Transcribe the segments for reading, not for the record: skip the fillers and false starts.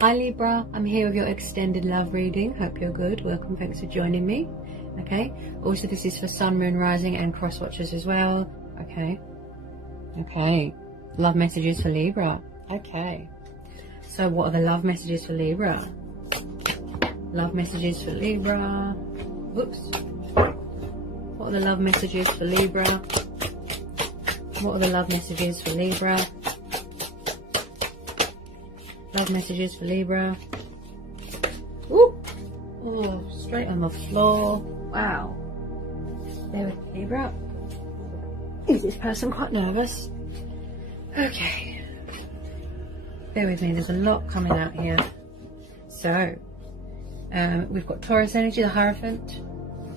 Hi Libra, I'm here with your extended love reading. Hope you're good. Welcome, thanks for joining me. Okay, also this is for Sun, Moon, Rising and cross watchers as well. Okay, love messages for Libra. Okay, so what are the love messages for Libra? Love messages for Libra. Whoops. What are the love messages for Libra? What are the love messages for Libra? Love messages for Libra. Ooh. Oh, straight on the floor. Wow. There with Libra. Is this person quite nervous? Okay. Bear with me, there's a lot coming out here. So, we've got Taurus energy, the Hierophant.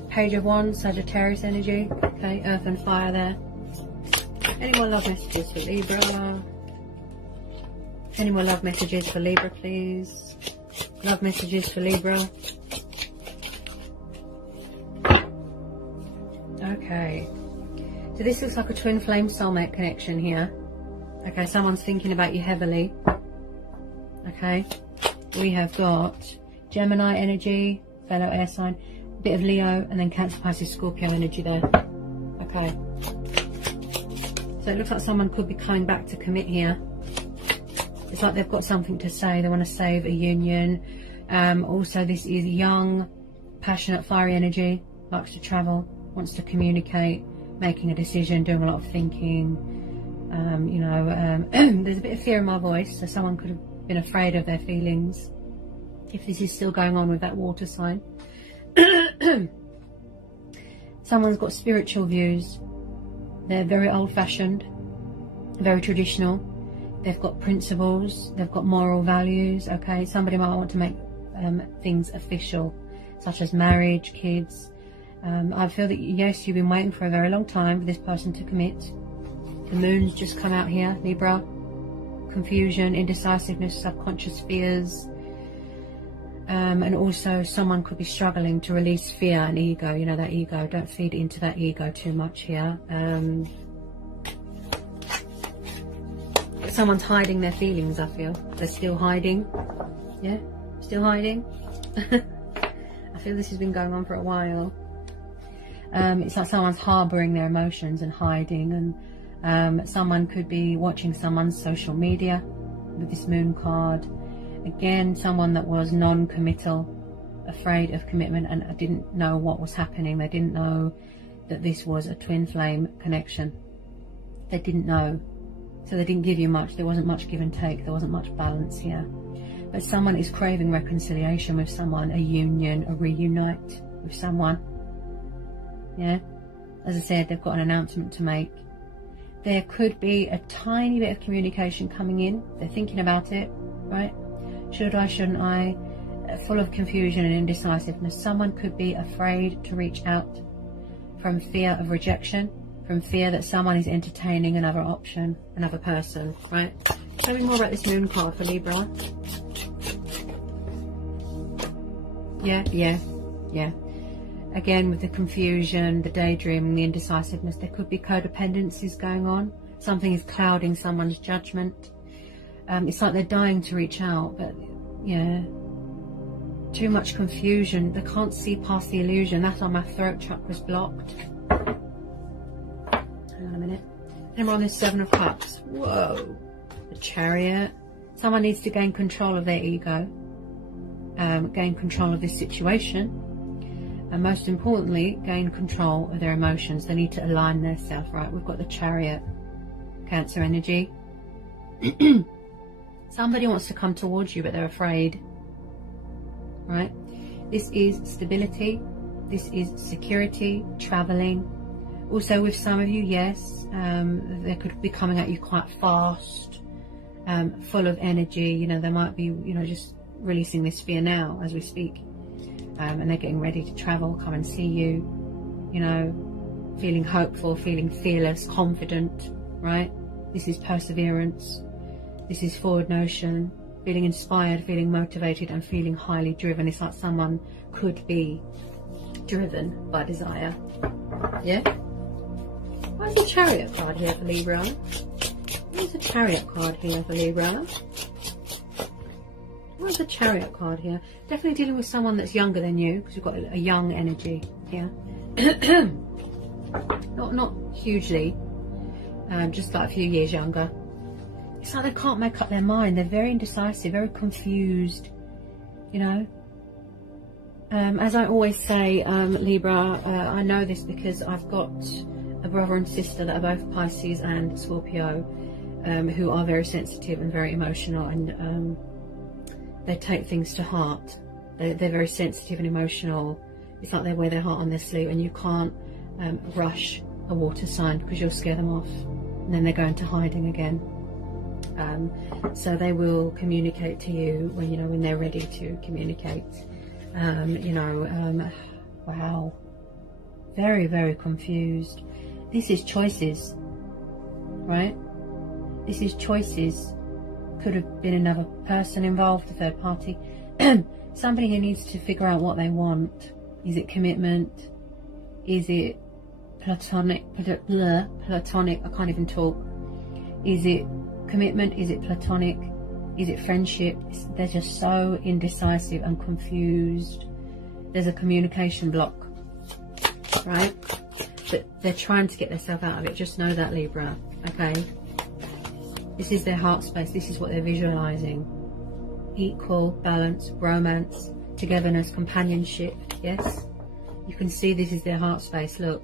Page of Wands, Sagittarius energy. Okay, Earth and Fire there. Any more love messages for Libra? Any more love messages for Libra, please? Love messages for Libra. Okay. So this looks like a twin flame soulmate connection here. Okay, someone's thinking about you heavily. Okay. We have got Gemini energy, fellow air sign, a bit of Leo, and then Cancer, Pisces, Scorpio energy there. Okay. So it looks like someone could be coming back to commit here. It's like they've got something to say. They want to save a union. Also, this is young, passionate, fiery energy. Likes to travel, wants to communicate, making a decision, doing a lot of thinking. There's a bit of fear in my voice, so someone could have been afraid of their feelings. If this is still going on with that water sign. Someone's got spiritual views. They're very old-fashioned, very traditional. They've got principles, they've got moral values, okay? Somebody might want to make things official, such as marriage, kids. I feel that, yes, you've been waiting for a very long time for this person to commit. The moon's just come out here, Libra. Confusion, indecisiveness, subconscious fears. And also someone could be struggling to release fear and ego, you know, that ego. Don't feed into that ego too much here. Someone's hiding their feelings, I feel. They're still hiding. Yeah, still hiding. I feel this has been going on for a while. It's like someone's harbouring their emotions and hiding. And someone could be watching someone's social media with this moon card. Again, someone that was non-committal, afraid of commitment, and didn't know what was happening. They didn't know that this was a twin flame connection. They didn't know. So they didn't give you much. There wasn't much give and take. There wasn't much balance here. But someone is craving reconciliation with someone, a union, a reunite with someone. Yeah? As I said, they've got an announcement to make. There could be a tiny bit of communication coming in. They're thinking about it, right? Should I, shouldn't I? Full of confusion and indecisiveness. Someone could be afraid to reach out from fear of rejection, from fear that someone is entertaining another option, another person, right? Tell me more about this moon card for Libra. Yeah. Again, with the confusion, the daydreaming, the indecisiveness, there could be codependencies going on. Something is clouding someone's judgment. It's like they're dying to reach out, but yeah, too much confusion. They can't see past the illusion. That's why my throat chakra's blocked. Hang on a minute. And we're on this Seven of Cups. Whoa. The Chariot. Someone needs to gain control of their ego. Gain control of this situation. And most importantly, gain control of their emotions. They need to align themselves, right? We've got the Chariot. Cancer energy. Somebody wants to come towards you, but they're afraid. Right? This is stability. This is security, traveling. Also with some of you, yes, they could be coming at you quite fast, full of energy. You know, they might be, you know, just releasing this fear now as we speak. And they're getting ready to travel, come and see you, you know, feeling hopeful, feeling fearless, confident, right? This is perseverance. This is forward motion, feeling inspired, feeling motivated, and feeling highly driven. It's like someone could be driven by desire. Yeah? Where's the Chariot card here for Libra? Where's the Chariot card here for Libra? What's the Chariot card here? Definitely dealing with someone that's younger than you, because you've got a young energy here. not hugely, just like a few years younger. It's like they can't make up their mind. They're very indecisive, very confused, you know. As I always say, Libra, I know this because I've got a brother and sister that are both Pisces and Scorpio, who are very sensitive and very emotional, and they take things to heart. They're very sensitive and emotional. It's like they wear their heart on their sleeve, and you can't rush a water sign because you'll scare them off, and then they go into hiding again. So they will communicate to you when, you know, when they're ready to communicate. Wow, very, very confused. This is choices, right? This is choices. Could have been another person involved, a third party. Somebody who needs to figure out what they want. Is it commitment? Is it platonic? Platonic, I can't even talk. Is it commitment? Is it platonic? Is it friendship? They're just so indecisive and confused. There's a communication block, right? But they're trying to get themselves out of it. Just know that, Libra, okay? This is their heart space. This is what they're visualizing. Equal, balance, romance, togetherness, companionship. Yes? You can see this is their heart space. Look.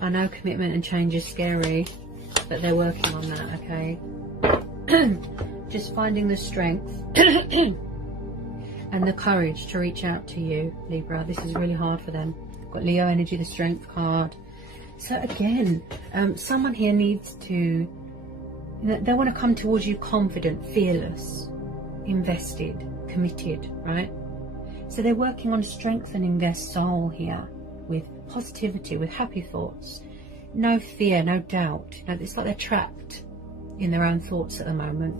I know commitment and change is scary, but they're working on that, okay? Just finding the strength and the courage to reach out to you, Libra. This is really hard for them. Got Leo energy, the Strength card. So again, someone here needs to, they want to come towards you confident, fearless, invested, committed, right? So they're working on strengthening their soul here with positivity, with happy thoughts. No fear, no doubt. You know, it's like they're trapped in their own thoughts at the moment.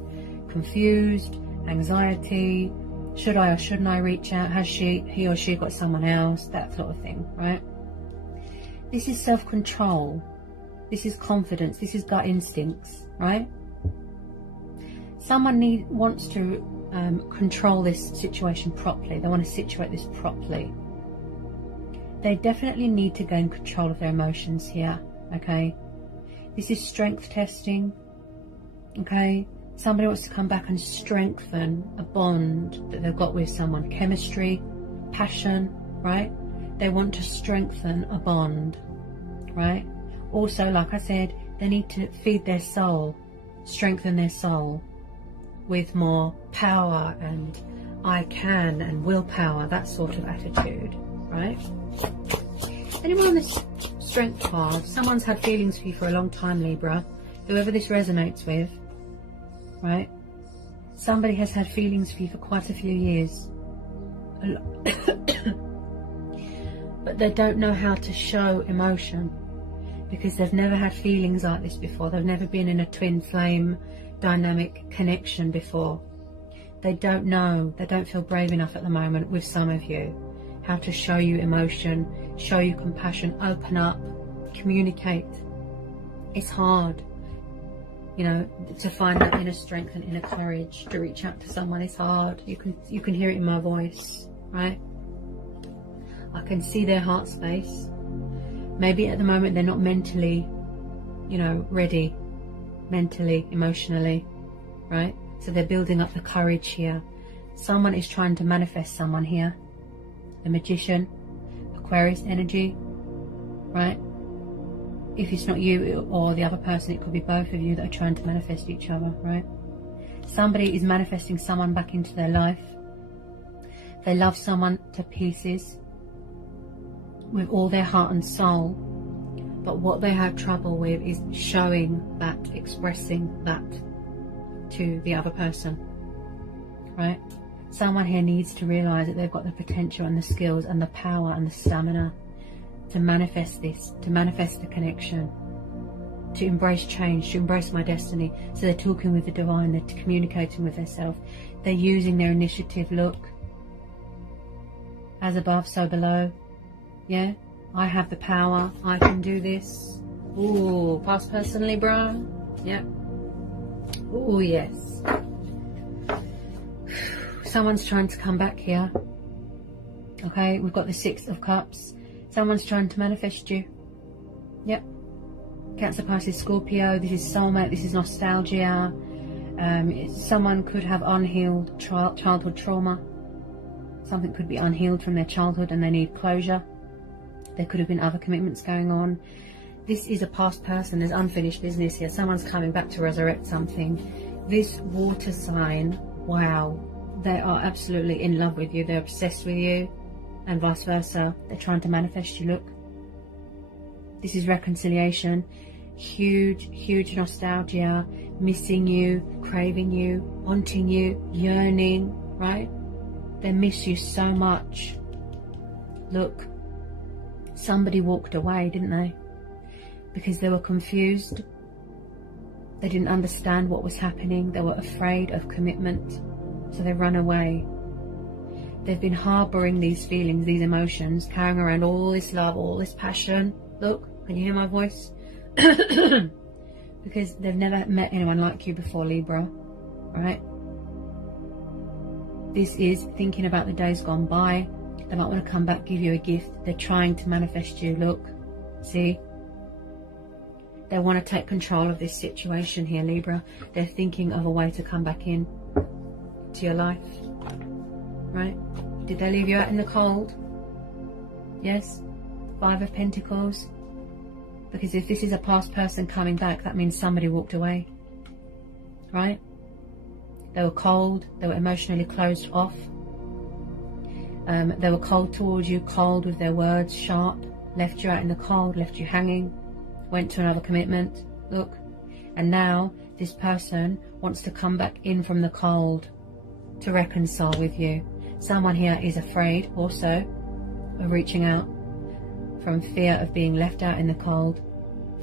Confused, anxiety, should I or shouldn't I reach out? Has he or she got someone else? That sort of thing, right? This is self-control. This is confidence. This is gut instincts, right? Someone wants to control this situation properly. They want to situate this properly. They definitely need to gain control of their emotions here, okay? This is strength testing, okay? Somebody wants to come back and strengthen a bond that they've got with someone. Chemistry, passion, right? They want to strengthen a bond, right? Also, like I said, they need to feed their soul, strengthen their soul with more power and I can and willpower, that sort of attitude, right? Anyone on this Strength card, someone's had feelings for you for a long time, Libra. Whoever this resonates with, right? Somebody has had feelings for you for quite a few years. But they don't know how to show emotion because they've never had feelings like this before. They've never been in a twin flame dynamic connection before. They don't know, they don't feel brave enough at the moment with some of you how to show you emotion, show you compassion, open up, communicate. It's hard, you know, to find that inner strength and inner courage to reach out to someone. It's hard. You can hear it in my voice, right? I can see their heart space. Maybe at the moment they're not mentally, you know, ready, mentally, emotionally, right? So they're building up the courage here. Someone is trying to manifest someone here. The Magician, Aquarius energy, right? If it's not you or the other person, it could be both of you that are trying to manifest each other, right? Somebody is manifesting someone back into their life. They love someone to pieces with all their heart and soul, but what they have trouble with is showing that, expressing that to the other person, right? Someone here needs to realize that they've got the potential and the skills and the power and the stamina to manifest this, to manifest the connection, to embrace change, to embrace my destiny. So they're talking with the divine, they're communicating with themselves, they're using their initiative. Look, as above, so below. Yeah, I have the power, I can do this. Ooh, past person, Libra. Yeah. Ooh, yes. someone's trying to come back here. Okay, we've got the Six of Cups. Someone's trying to manifest you. Yep. Cancer, Pisces, Scorpio. This is soulmate. This is nostalgia. Someone could have unhealed childhood trauma. Something could be unhealed from their childhood and they need closure. There could have been other commitments going on. This is a past person. There's unfinished business here. Someone's coming back to resurrect something. This water sign, wow, they are absolutely in love with you. They're obsessed with you, and vice versa. They're trying to manifest you. Look, this is reconciliation. Huge, huge nostalgia, missing you, craving you, wanting you, yearning, right? They miss you so much. Look, somebody walked away, didn't they? Because they were confused. They didn't understand what was happening. They were afraid of commitment, so they ran away. They've been harboring these feelings, these emotions, carrying around all this love, all this passion. Look, can you hear my voice? Because they've never met anyone like you before, Libra, right? This is thinking about the days gone by. They might want to come back, give you a gift. They're trying to manifest you. Look, see? They want to take control of this situation here, Libra. They're thinking of a way to come back in to your life, right? Did they leave you out in the cold? Yes? Five of Pentacles. Because if this is a past person coming back, that means somebody walked away, right? They were cold. They were emotionally closed off. They were cold towards you, cold with their words, sharp, left you out in the cold, left you hanging, went to another commitment. Look, and now this person wants to come back in from the cold to reconcile with you. Someone here is afraid also of reaching out, from fear of being left out in the cold,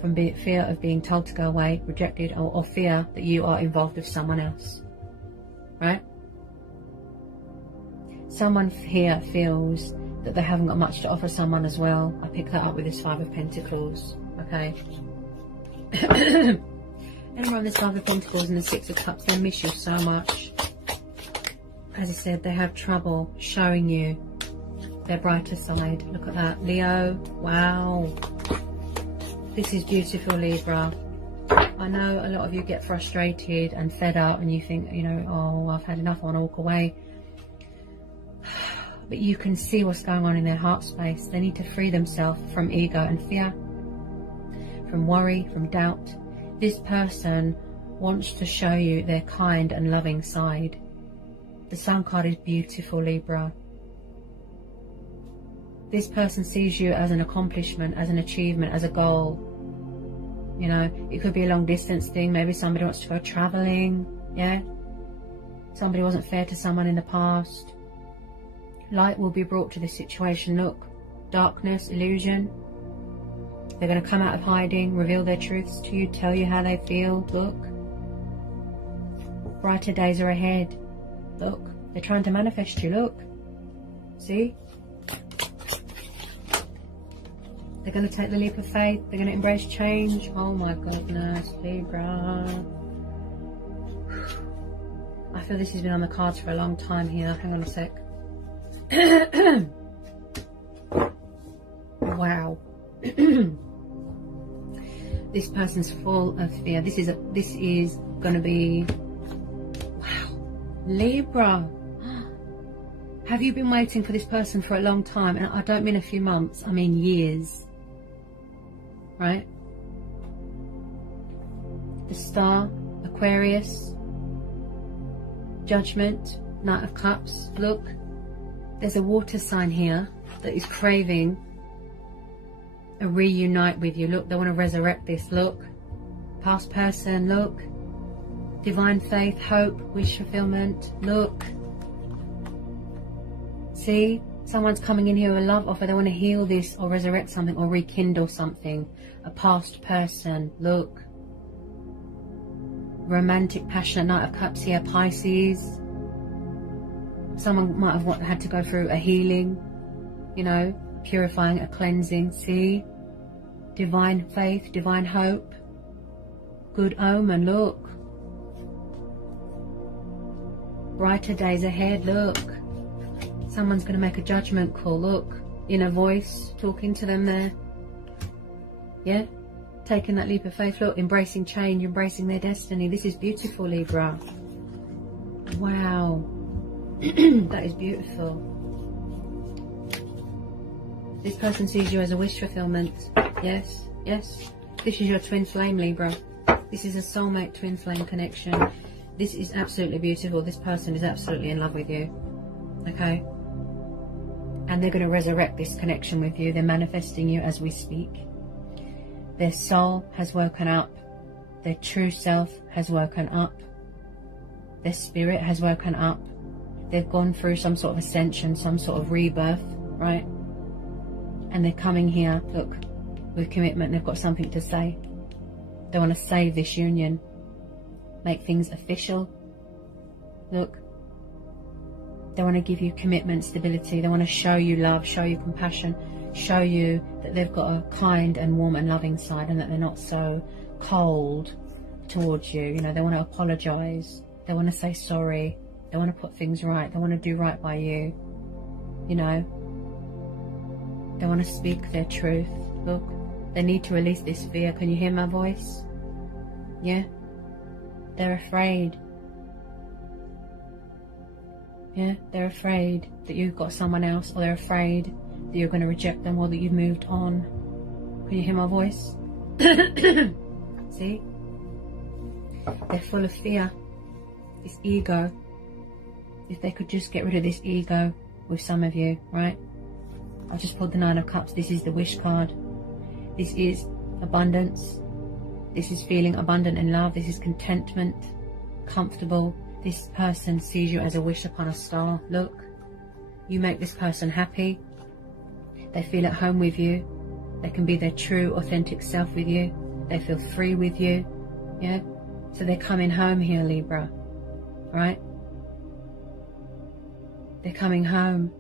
from fear of being told to go away, rejected, or fear that you are involved with someone else, right? Someone here feels that they haven't got much to offer someone as well. I picked that up with this Five of Pentacles, okay? And around this Five of Pentacles and the Six of Cups, they miss you so much. As I said, they have trouble showing you their brighter side. Look at that, Leo. Wow, this is beautiful, Libra. I know a lot of you get frustrated and fed up and you think, you know, oh, I've had enough, I want to walk away. But you can see what's going on in their heart space. They need to free themselves from ego and fear, from worry, from doubt. This person wants to show you their kind and loving side. The Sun card is beautiful, Libra. This person sees you as an accomplishment, as an achievement, as a goal. You know, it could be a long distance thing. Maybe somebody wants to go traveling, yeah? Somebody wasn't fair to someone in the past. Light will be brought to this situation. Look, darkness, illusion. They're going to come out of hiding, reveal their truths to you, tell you how they feel. Look, brighter days are ahead. Look, they're trying to manifest you. Look, see? They're going to take the leap of faith. They're going to embrace change. Oh my goodness, Libra. I feel this has been on the cards for a long time here. Hang on a sec. Wow. This person's full of fear. This is going to be, wow, Libra. Have you been waiting for this person for a long time? And I don't mean a few months, I mean years, right? The Star, Aquarius, Judgment, Knight of Cups. Look, there's a water sign here that is craving a reunite with you. Look, they want to resurrect this. Look, past person. Look, divine faith, hope, wish fulfillment. Look, see, someone's coming in here with a love offer. They want to heal this or resurrect something or rekindle something. A past person. Look, romantic, passionate, Knight of Cups here, Pisces. Someone might have had to go through a healing, you know, purifying, a cleansing. See, divine faith, divine hope, good omen. Look, brighter days ahead. Look, someone's going to make a judgment call. Look, inner voice talking to them there. Yeah, taking that leap of faith. Look, embracing change, embracing their destiny. This is beautiful, Libra. Wow. That is beautiful. This person sees you as a wish fulfillment. Yes, yes. This is your twin flame, Libra. This is a soulmate twin flame connection. This is absolutely beautiful. This person is absolutely in love with you. Okay? And they're going to resurrect this connection with you. They're manifesting you as we speak. Their soul has woken up. Their true self has woken up. Their spirit has woken up. They've gone through some sort of ascension, some sort of rebirth, right? And they're coming here, look, with commitment. They've got something to say. They want to save this union. Make things official. Look. They want to give you commitment, stability. They want to show you love, show you compassion, show you that they've got a kind and warm and loving side, and that they're not so cold towards you. You know, they want to apologize. They want to say sorry. They want to put things right. They want to do right by you. You know. They want to speak their truth. Look. They need to release this fear. Can you hear my voice? Yeah. They're afraid. Yeah. They're afraid that you've got someone else, or they're afraid that you're going to reject them, or that you've moved on. Can you hear my voice? See? They're full of fear. This ego. If they could just get rid of this ego with some of you, right? I just pulled the Nine of Cups. This is the wish card. This is abundance. This is feeling abundant in love. This is contentment, comfortable. This person sees you as a wish upon a star. Look, you make this person happy. They feel at home with you. They can be their true, authentic self with you. They feel free with you. Yeah? So they're coming home here, Libra. Right? They're coming home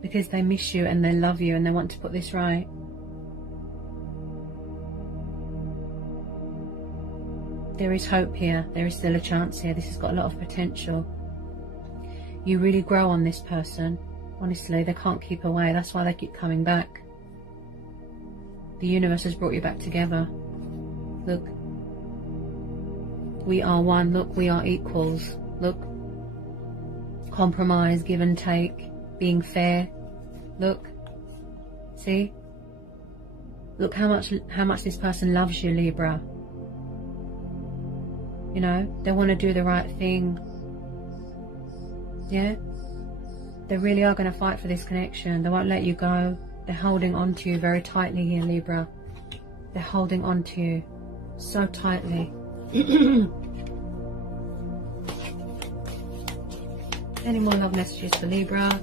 because they miss you and they love you and they want to put this right. There is hope here. There is still a chance here. This has got a lot of potential. You really grow on this person. Honestly, they can't keep away. That's why they keep coming back. The universe has brought you back together. Look. We are one. Look, we are equals. Look. Compromise, give and take, being fair. Look. See? Look how much this person loves you, Libra. You know, they want to do the right thing. Yeah? They really are going to fight for this connection. They won't let you go. They're holding on to you very tightly here, Libra. They're holding on to you so tightly. Any more love messages for Libra?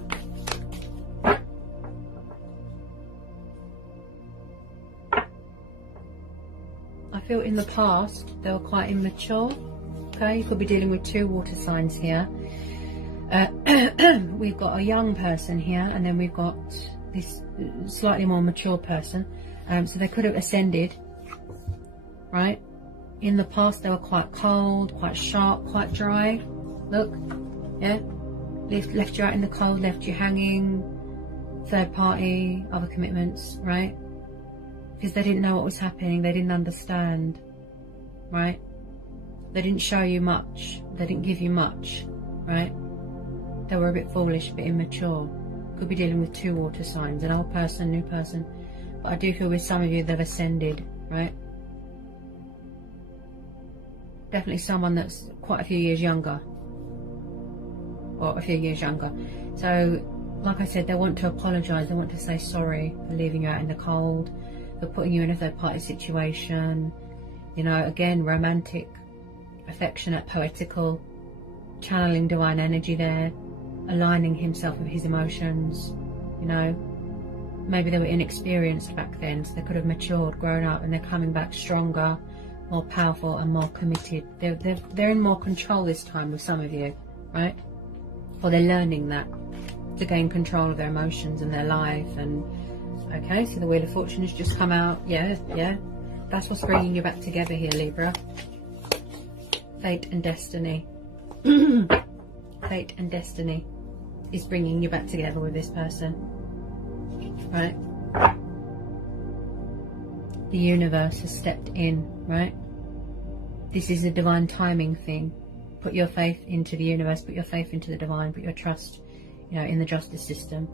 I feel in the past they were quite immature. Okay, you could be dealing with two water signs here. We've got a young person here, and then we've got this slightly more mature person. So they could have ascended, right? In the past they were quite cold, quite sharp, quite dry. Look, yeah, left you out in the cold, left you hanging. Third party, other commitments, right? Because they didn't know what was happening. They didn't understand, right? They didn't show you much. They didn't give you much, right? They were a bit foolish, a bit immature. Could be dealing with two water signs, an old person, new person. But I do feel with some of you they've ascended, right? Definitely someone that's quite a few years younger. Or a few years younger. So, like I said, they want to apologise. They want to say sorry for leaving you out in the cold, for putting you in a third party situation. You know, again, romantic, affectionate, poetical, channeling divine energy there, aligning himself with his emotions. You know, maybe they were inexperienced back then, so they could have matured, grown up, and they're coming back stronger, more powerful and more committed. They're in more control this time with some of you, right? Or they're learning that, to gain control of their emotions and their life. And okay, so the Wheel of Fortune has just come out. Yeah, that's what's bringing you back together here, Libra. Fate and destiny. Fate fate and destiny is bringing you back together with this person, right? The universe has stepped in, right? This is a divine timing thing. Put your faith into the universe, put your faith into the divine, put your trust, you know, in the justice system.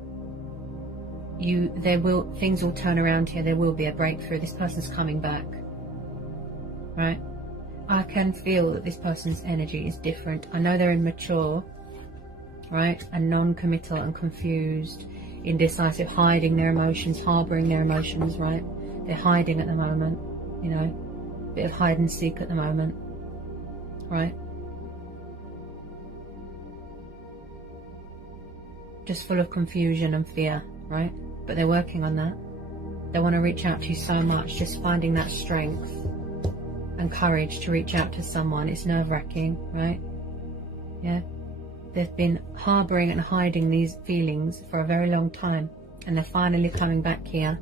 Things will turn around here. There will be a breakthrough. This person's coming back, right? I can feel that this person's energy is different. I know they're immature, right? And non-committal and confused, indecisive, hiding their emotions, harboring their emotions, right? They're hiding at the moment, you know, bit of hide and seek at the moment, right? Just full of confusion and fear, right? But they're working on that. They want to reach out to you so much. Just finding that strength and courage to reach out to someone. It's nerve-wracking, right? Yeah. They've been harboring and hiding these feelings for a very long time, and they're finally coming back here.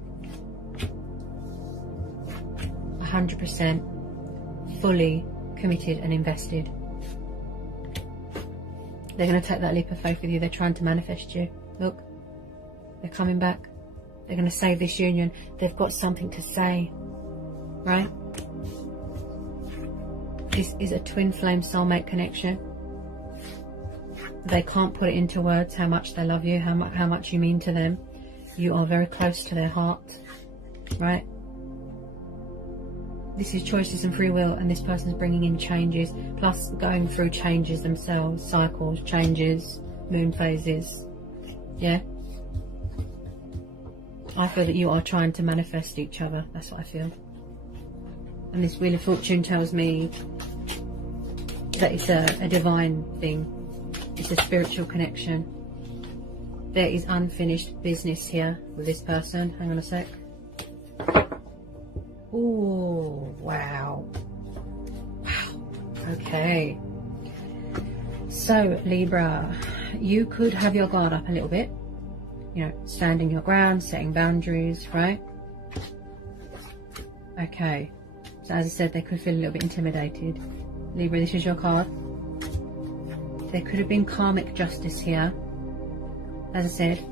100% fully committed and invested. They're going to take that leap of faith with you. They're trying to manifest you. Look, they're coming back. They're going to save this union. They've got something to say, right? This is a twin flame soulmate connection. They can't put it into words how much they love you, how much you mean to them. You are very close to their heart, right? This is choices and free will, and this person's bringing in changes, plus going through changes themselves, cycles, changes, moon phases. Yeah? I feel that you are trying to manifest each other. That's what I feel. And this Wheel of Fortune tells me that it's a divine thing. It's a spiritual connection. There is unfinished business here with this person. Hang on a sec. Oh, wow. Wow. Okay. So, Libra, you could have your guard up a little bit. You know, standing your ground, setting boundaries, right? Okay. So, as I said, they could feel a little bit intimidated. Libra, this is your card. There could have been karmic justice here. As I said,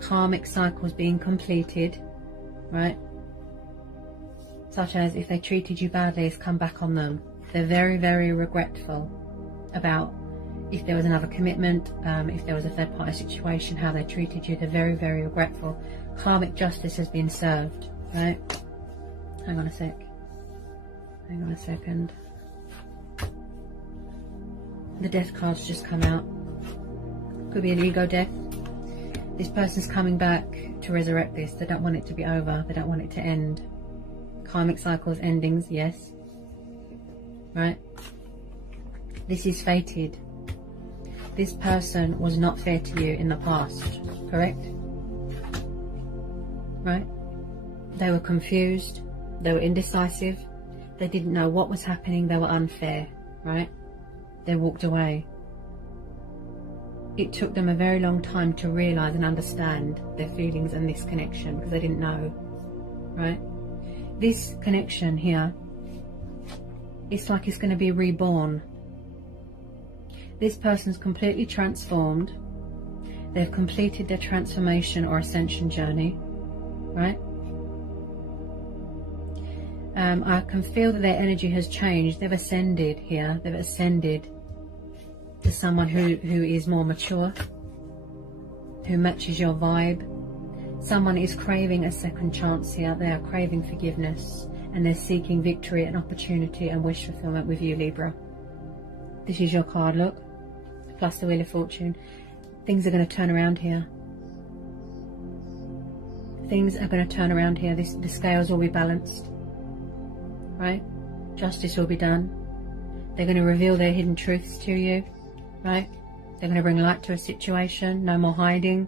karmic cycles being completed, right? Such as if they treated you badly, it's come back on them. They're very, very regretful about if there was another commitment, if there was a third party situation, how they treated you. They're very, very regretful. Karmic justice has been served, right? Hang on a sec. Hang on a second. The death card's just come out. Could be an ego death. This person's coming back to resurrect this. They don't want it to be over. They don't want it to end. Karmic cycles, endings, yes. Right? This is fated. This person was not fair to you in the past, correct? Right? They were confused. They were indecisive. They didn't know what was happening. They were unfair, right? They walked away. It took them a very long time to realise and understand their feelings and this connection, because they didn't know, right? This connection here, it's like it's going to be reborn. This person's completely transformed. They've completed their transformation or ascension journey, right? I can feel that their energy has changed. They've ascended here. They've ascended to someone who is more mature, who matches your vibe. Someone is craving a second chance here. They are craving forgiveness, and they're seeking victory and opportunity and wish fulfillment with you, Libra. This is your card, look, plus the Wheel of Fortune. Things are going to turn around here. Things are going to turn around here. The scales will be balanced, right? Justice will be done. They're going to reveal their hidden truths to you, right? They're going to bring light to a situation. No more hiding.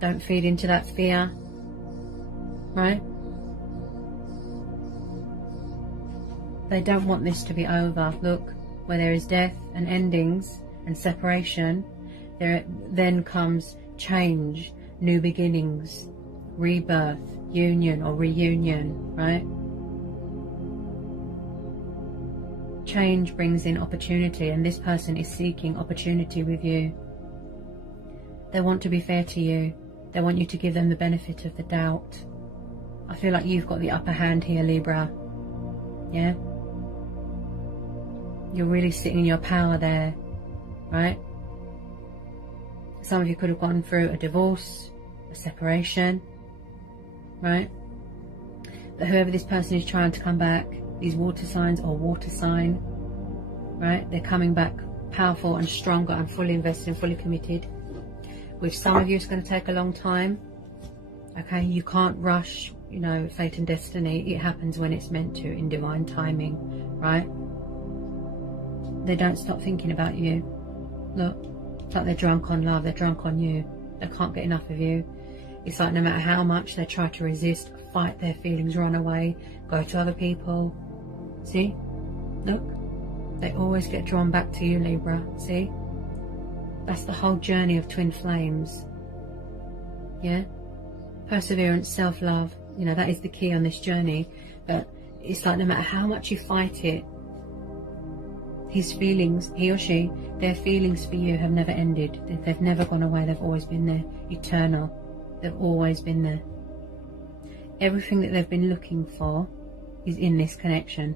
Don't feed into that fear, right? They don't want this to be over. Look, where there is death and endings and separation, there then comes change, new beginnings, rebirth, union or reunion, right? change brings in opportunity, and this person is seeking opportunity with you. They want to be fair to you. They want you to give them the benefit of the doubt. I feel like you've got the upper hand here, Libra. Yeah? You're really sitting in your power there, right? Some of you could have gone through a divorce, a separation, right? But whoever this person is trying to come back, these water signs or water sign, right? They're coming back powerful and stronger and fully invested and fully committed. With some of you, it's going to take a long time. Okay, you can't rush, you know, fate and destiny. It happens when it's meant to, in divine timing, right? They don't stop thinking about you. Look, it's like they're drunk on love. They're drunk on you. They can't get enough of you. It's like no matter how much they try to resist, fight their feelings, run away, go to other people. See? Look. They always get drawn back to you, Libra. See? That's the whole journey of twin flames. Yeah? Perseverance, self-love. You know, that is the key on this journey. But it's like no matter how much you fight it, his feelings, he or she, their feelings for you have never ended. They've never gone away. They've always been there. Eternal. They've always been there. Everything that they've been looking for is in this connection.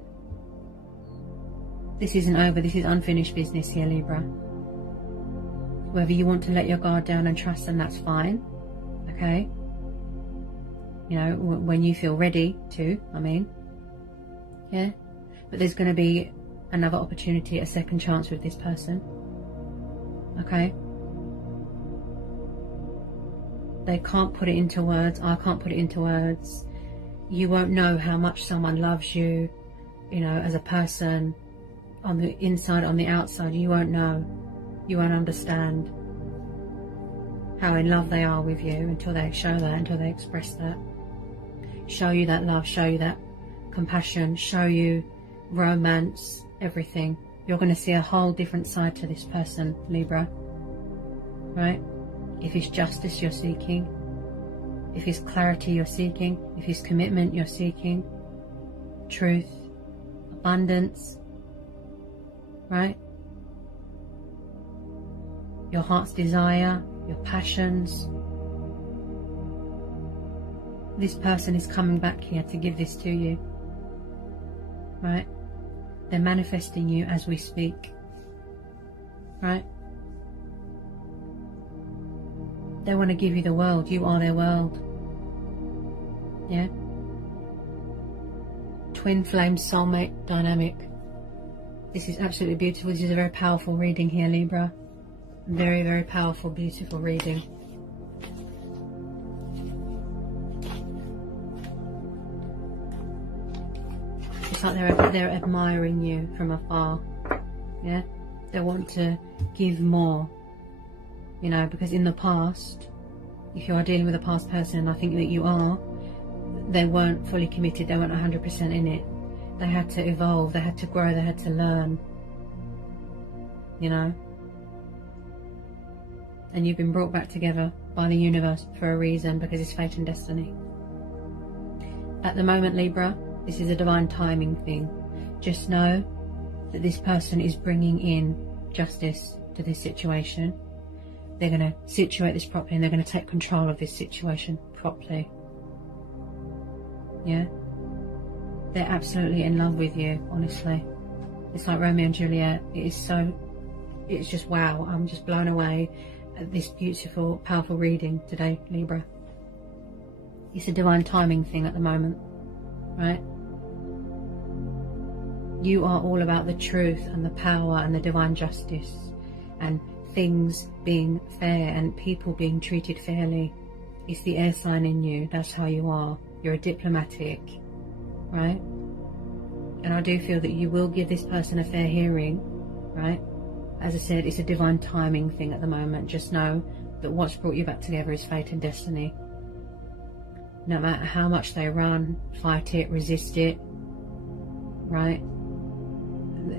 This isn't over. This is unfinished business here, Libra. Whether you want to let your guard down and trust them, that's fine. Okay? You know, when you feel ready to, I mean. Yeah? But there's going to be another opportunity, a second chance with this person. Okay? They can't put it into words. I can't put it into words. You won't know how much someone loves you, you know, as a person. On the inside, on the outside, you won't know. You won't understand how in love they are with you until they show that, until they express that. Show you that love, show you that compassion, show you romance, everything. You're going to see a whole different side to this person, Libra. Right? If it's justice you're seeking, if it's clarity you're seeking, if it's commitment you're seeking, truth, abundance, right? Your heart's desire, your passions. This person is coming back here to give this to you, right? They're manifesting you as we speak, right? They want to give you the world. You are their world. Yeah? Twin flame soulmate dynamic. This is absolutely beautiful. This is a very powerful reading here, Libra. Very, very powerful, beautiful reading. It's like they're admiring you from afar. Yeah? They want to give more. You know, because in the past, if you are dealing with a past person, and I think that you are, they weren't fully committed, they weren't 100% in it. They had to evolve, they had to grow, they had to learn. You know? And you've been brought back together by the universe for a reason, because it's fate and destiny. At the moment, Libra, this is a divine timing thing. Just know that this person is bringing in justice to this situation. They're going to situate this properly, and they're going to take control of this situation properly. Yeah? They're absolutely in love with you, honestly. It's like Romeo and Juliet. It is so... It's just wow. I'm just blown away at this beautiful, powerful reading today, Libra. It's a divine timing thing at the moment, right? You are all about the truth and the power and the divine justice and things being fair and people being treated fairly. It's the air sign in you. That's how you are. You're a diplomatic, right? And I do feel that you will give this person a fair hearing, right? As I said, it's a divine timing thing at the moment. Just know that what's brought you back together is fate and destiny. No matter how much they run, fight it, resist it, right?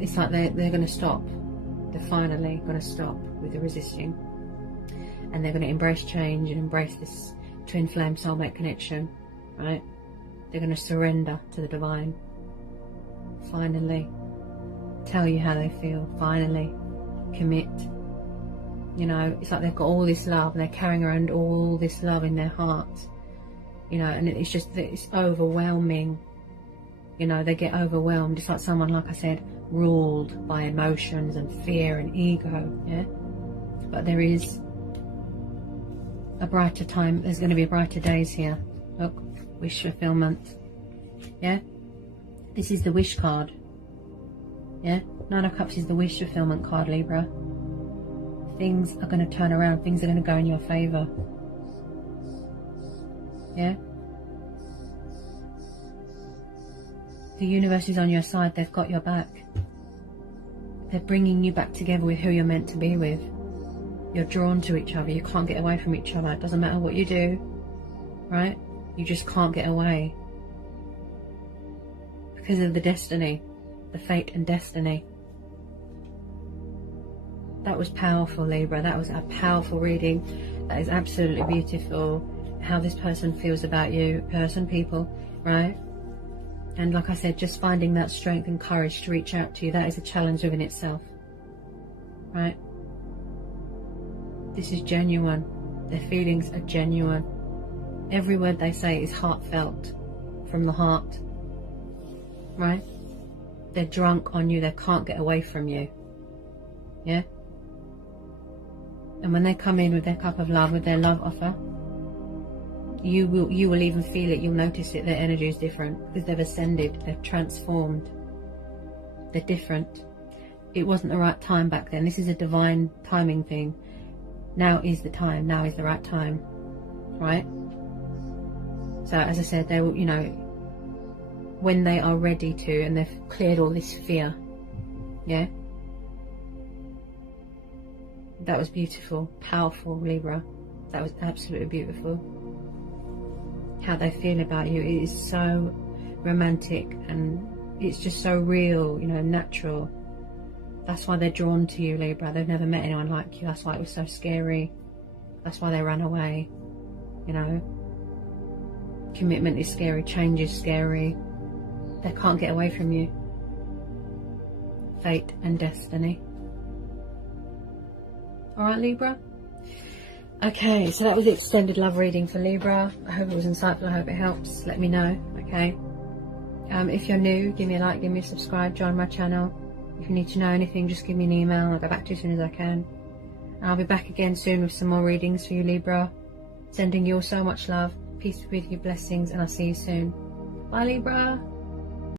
It's like they're going to stop. They're finally going to stop with the resisting, and they're going to embrace change and embrace this twin flame soulmate connection, right? They're going to surrender to the divine, finally. tell you how they feel, finally. Commit. You know, it's like they've got all this love and they're carrying around all this love in their hearts. You know, and it's just, it's overwhelming. You know, they get overwhelmed. It's like someone, like I said, ruled by emotions and fear and ego, yeah? But there is a brighter time. There's going to be brighter days here. Look, wish fulfillment, yeah? This is the wish card, yeah? Nine of Cups is the wish fulfillment card, Libra. Things are going to turn around. Things are going to go in your favour, yeah? The universe is on your side. They've got your back. They're bringing you back together with who you're meant to be with. You're drawn to each other. You can't get away from each other. It doesn't matter what you do, right? You just can't get away. Because of the destiny, the fate and destiny. That was powerful, Libra. That was a powerful reading. That is absolutely beautiful. How this person feels about you, people, right? And like I said, just finding that strength and courage to reach out to you, that is a challenge within itself, right? This is genuine. Their feelings are genuine. Every word they say is heartfelt, from the heart, right? They're drunk on you. They can't get away from you, yeah? And when they come in with their cup of love, with their love offer, you will even feel it. You'll notice it. Their energy is different because they've ascended. They've transformed. They're different. It wasn't the right time back then. This is a divine timing thing. Now is the time. Now is the right time, right? So as I said, they will, you know, when they are ready to, and they've cleared all this fear, yeah. That was beautiful, powerful, Libra. That was absolutely beautiful. How they feel about you, it is so romantic and it's just so real, you know, natural. That's why they're drawn to you, Libra. They've never met anyone like you. That's why it was so scary. That's why they ran away, you know. Commitment is scary, change is scary. They can't get away from you. Fate and destiny. Alright, Libra? Okay, so that was the extended love reading for Libra. I hope it was insightful. I hope it helps. Let me know, okay? If you're new, give me a like, give me a subscribe, join my channel. If you need to know anything, just give me an email. I'll go back to you as soon as I can. And I'll be back again soon with some more readings for you, Libra. Sending you all so much love. Peace with you, blessings, and I'll see you soon. Bye, Libra.